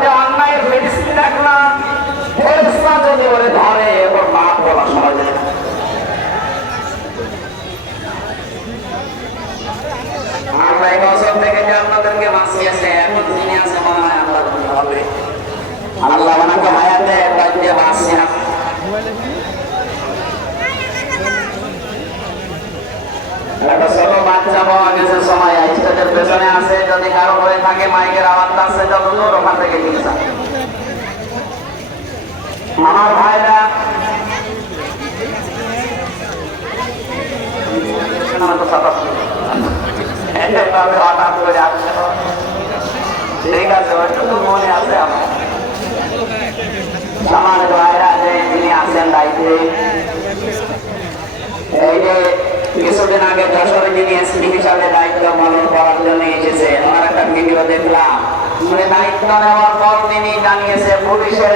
যে অন্যায়ের ফেরিস্তি দেখলাম ফেরিস্তা যদি ওরে ধরে ওর বাপ বলা সহজে আল্লাহ বছর থেকে যে আপনাদেরকে বাঁচিয়েছে এখন যিনি আছে মনে হয় আল্লাহ হবে। আল্লাহ ওনাকে হায়াতে বাঁচিয়ে বাঁচিয়ে একটা সময় পেছনে আছে, যদি কারও হয়ে থাকে, মাইকের আওয়াজ আসছে যত দূর ওখান থেকে নিয়ে যান আমার ভাইরা। ঠিক আছে আছে আমার। ভাইরা যে যিনি আছেন দায়িত্বে এই যে কিছুদিন আগে যশোরে যিনি এসপি হিসাবে দায়িত্ব পালন করার জন্য এসেছে। আমার একটা ভিডিও দেখলাম। উনি দায়িত্ব নেওয়ার পর তিনি জানিয়েছে, পুলিশের